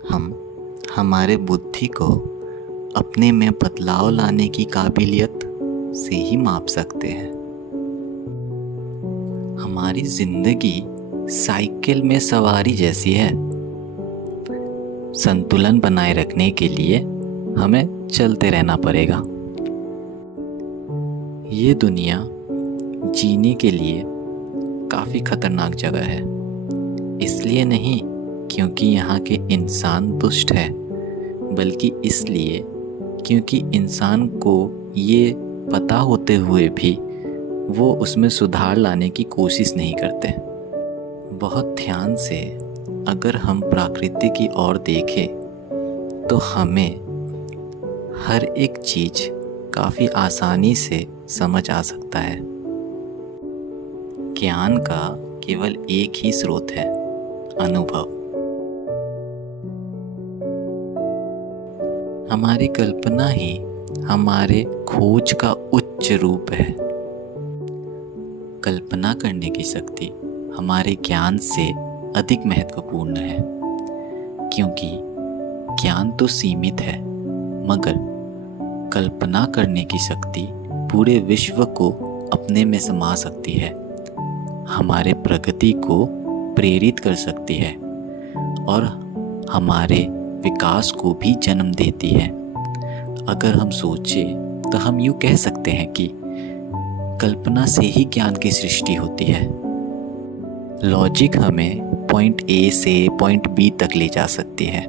हम हमारे बुद्धि को अपने में बदलाव लाने की काबिलियत से ही माप सकते हैं। हमारी जिंदगी साइकिल में सवारी जैसी है। संतुलन बनाए रखने के लिए हमें चलते रहना पड़ेगा। ये दुनिया जीने के लिए काफ़ी खतरनाक जगह है। इसलिए नहीं क्योंकि यहाँ के इंसान दुष्ट है, बल्कि इसलिए क्योंकि इंसान को ये पता होते हुए भी वो उसमें सुधार लाने की कोशिश नहीं करते। बहुत ध्यान से अगर हम प्रकृति की ओर देखें तो हमें हर एक चीज़ काफ़ी आसानी से समझ आ सकता है। ज्ञान का केवल एक ही स्रोत है, अनुभव। हमारी कल्पना ही हमारे खोज का उच्च रूप है। कल्पना करने की शक्ति हमारे ज्ञान से अधिक महत्वपूर्ण है, क्योंकि ज्ञान तो सीमित है, मगर कल्पना करने की शक्ति पूरे विश्व को अपने में समा सकती है, हमारे प्रगति को प्रेरित कर सकती है और हमारे विकास को भी जन्म देती है। अगर हम सोचें तो हम यूँ कह सकते हैं कि कल्पना से ही ज्ञान की सृष्टि होती है। लॉजिक हमें पॉइंट ए से पॉइंट बी तक ले जा सकती है,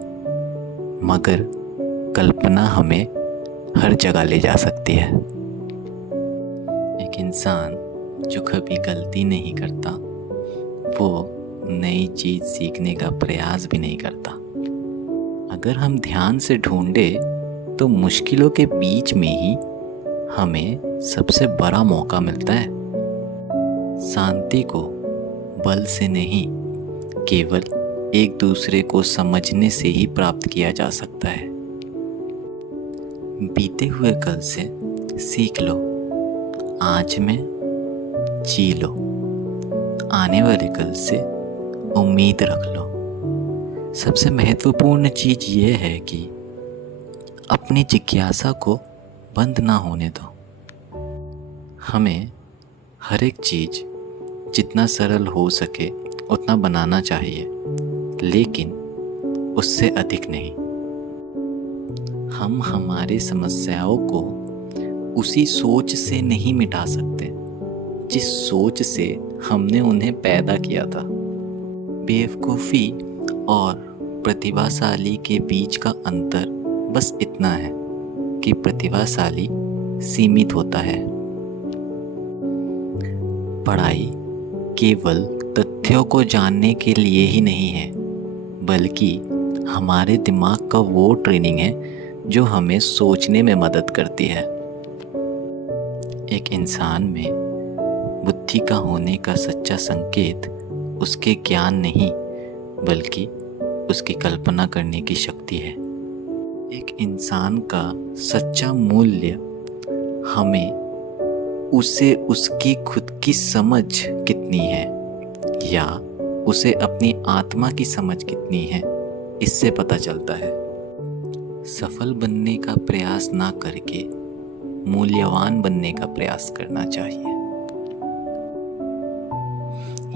मगर कल्पना हमें हर जगह ले जा सकती है। एक इंसान जो कभी गलती नहीं करता, वो नई चीज़ सीखने का प्रयास भी नहीं करता। अगर हम ध्यान से ढूंढे तो मुश्किलों के बीच में ही हमें सबसे बड़ा मौका मिलता है। शांति को बल से नहीं, केवल एक दूसरे को समझने से ही प्राप्त किया जा सकता है। बीते हुए कल से सीख लो, आज में जी लो, आने वाले कल से उम्मीद रख लो। सबसे महत्वपूर्ण चीज़ ये है कि अपनी जिज्ञासा को बंद ना होने दो। हमें हर एक चीज़ जितना सरल हो सके उतना बनाना चाहिए, लेकिन उससे अधिक नहीं। हम हमारी समस्याओं को उसी सोच से नहीं मिटा सकते जिस सोच से हमने उन्हें पैदा किया था। बेवकूफ़ी और प्रतिभाशाली के बीच का अंतर बस इतना है कि प्रतिभाशाली सीमित होता है। पढ़ाई केवल तथ्यों को जानने के लिए ही नहीं है, बल्कि हमारे दिमाग का वो ट्रेनिंग है जो हमें सोचने में मदद करती है। एक इंसान में बुद्धि का होने का सच्चा संकेत उसके ज्ञान नहीं, बल्कि उसकी कल्पना करने की शक्ति है। एक इंसान का सच्चा मूल्य हमें उसे उसकी खुद की समझ कितनी है या उसे अपनी आत्मा की समझ कितनी है, इससे पता चलता है। सफल बनने का प्रयास ना करके मूल्यवान बनने का प्रयास करना चाहिए।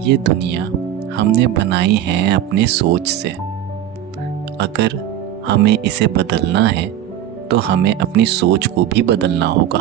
ये दुनिया हमने बनाई है अपने सोच से। अगर हमें इसे बदलना है तो हमें अपनी सोच को भी बदलना होगा।